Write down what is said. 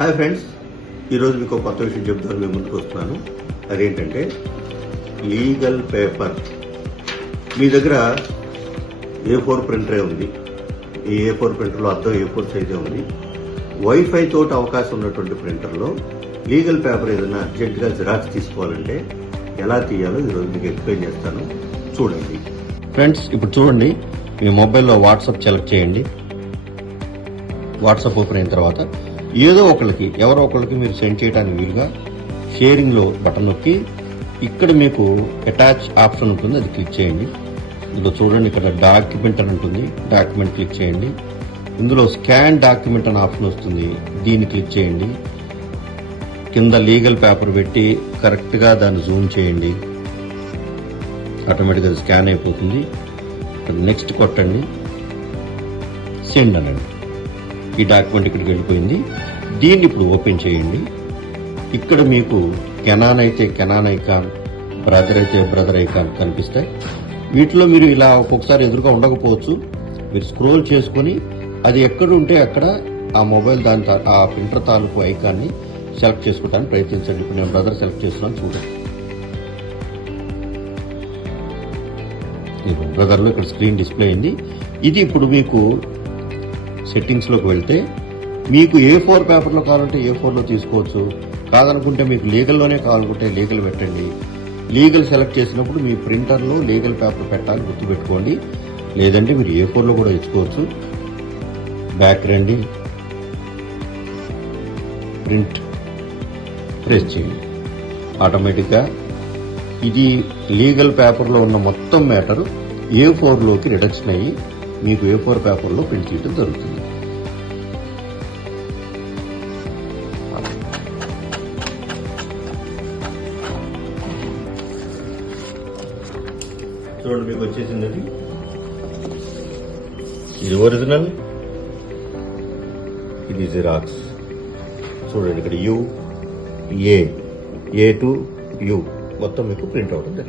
Hi friends ఈరోజు మీకు కొత్త విషయం చెప్తాను మేము ముందుకు వస్తున్నాను. అదేంటంటే లీగల్ పేపర్. మీ దగ్గర ఏ ఫోర్ ప్రింటరే ఉంది. ఈ ఏ ఫోర్ ప్రింటర్లో అర్థం ఏ ఫోర్ సైజే ఉంది. వైఫై తోటి అవకాశం ఉన్నటువంటి ప్రింటర్లో లీగల్ పేపర్ ఏదైనా అర్జెంటుగా జిరాక్స్ తీసుకోవాలంటే ఎలా తీయాలో ఈరోజు మీకు ఎక్స్ప్లెయిన్ చేస్తాను. చూడండి. ఫ్రెండ్స్ ఇప్పుడు చూడండి. మీ మొబైల్లో వాట్సాప్ సెలెక్ట్ చేయండి. వాట్సాప్ ఓపెన్ అయిన తర్వాత ఏదో ఒకరికి ఎవరో ఒకరికి మీరు సెండ్ చేయడానికి వీలుగా షేరింగ్లో బటన్ నొక్కి ఇక్కడ మీకు అటాచ్ ఆప్షన్ ఉంటుంది అది క్లిక్ చేయండి. ఇందులో చూడండి ఇక్కడ డాక్యుమెంట్ అని ఉంటుంది డాక్యుమెంట్ క్లిక్ చేయండి. ఇందులో స్కాన్ డాక్యుమెంట్ అనే ఆప్షన్ వస్తుంది దీన్ని క్లిక్ చేయండి. కింద లీగల్ పేపర్ పెట్టి కరెక్ట్గా దాన్ని జూమ్ చేయండి. ఆటోమేటిక్గా స్కాన్ అయిపోతుంది. నెక్స్ట్ కొట్టండి. సెండ్ అనండి. ఈ డాక్యుమెంట్ ఇక్కడికి వెళ్ళిపోయింది. దీన్ని ఇప్పుడు ఓపెన్ చేయండి. ఇక్కడ మీకు కెనాన్ అయితే కెనాన్ ఐకాన్ బ్రదర్ అయితే బ్రదర్ ఐకాన్ కనిపిస్తాయి. వీటిలో మీరు ఇలా ఒక్కొక్కసారి ఎదురుగా ఉండకపోవచ్చు. మీరు స్క్రోల్ చేసుకొని అది ఎక్కడ ఉంటే అక్కడ ఆ మొబైల్ దాని తా- ఆ ప్రింటర్ తాలూకు ఐకాన్ని సెలెక్ట్ చేసుకోవడానికి ప్రయత్నించండి. ఇప్పుడు నేను బ్రదర్ సెలెక్ట్ చేస్తున్నాను చూడండి. బ్రదర్లో ఇక్కడ స్క్రీన్ డిస్ప్లే అయింది. ఇది ఇప్పుడు మీకు సెట్టింగ్స్లోకి వెళ్తే మీకు ఏ ఫోర్ పేపర్లో కావాలంటే ఏ ఫోర్లో తీసుకోవచ్చు. కాదనుకుంటే మీకు లీగల్లోనే కావాలనుకుంటే లీగల్ పెట్టండి. లీగల్ సెలెక్ట్ చేసినప్పుడు మీ ప్రింటర్లో లీగల్ పేపర్ పెట్టాలని గుర్తుపెట్టుకోండి. లేదంటే మీరు ఏ ఫోర్లో కూడా ఇచ్చుకోవచ్చు బ్యాక్ రండి. ప్రింట్ ప్రెస్ చేయండి. ఆటోమేటిక్గా ఇది లీగల్ పేపర్లో ఉన్న మొత్తం మ్యాటర్ ఏ ఫోర్లోకి రిడక్షన్ అయ్యి మీకు ఏ ఫోర్ పేపర్లో ప్రింట్ చేయడం జరుగుతుంది చూడండి మీకు వచ్చేసింది అది ఇది ఒరిజినల్ ఇది జిరాక్స్ చూడండి ఇక్కడ U A A to U మొత్తం మీకు ప్రింట్ అవుతుంది.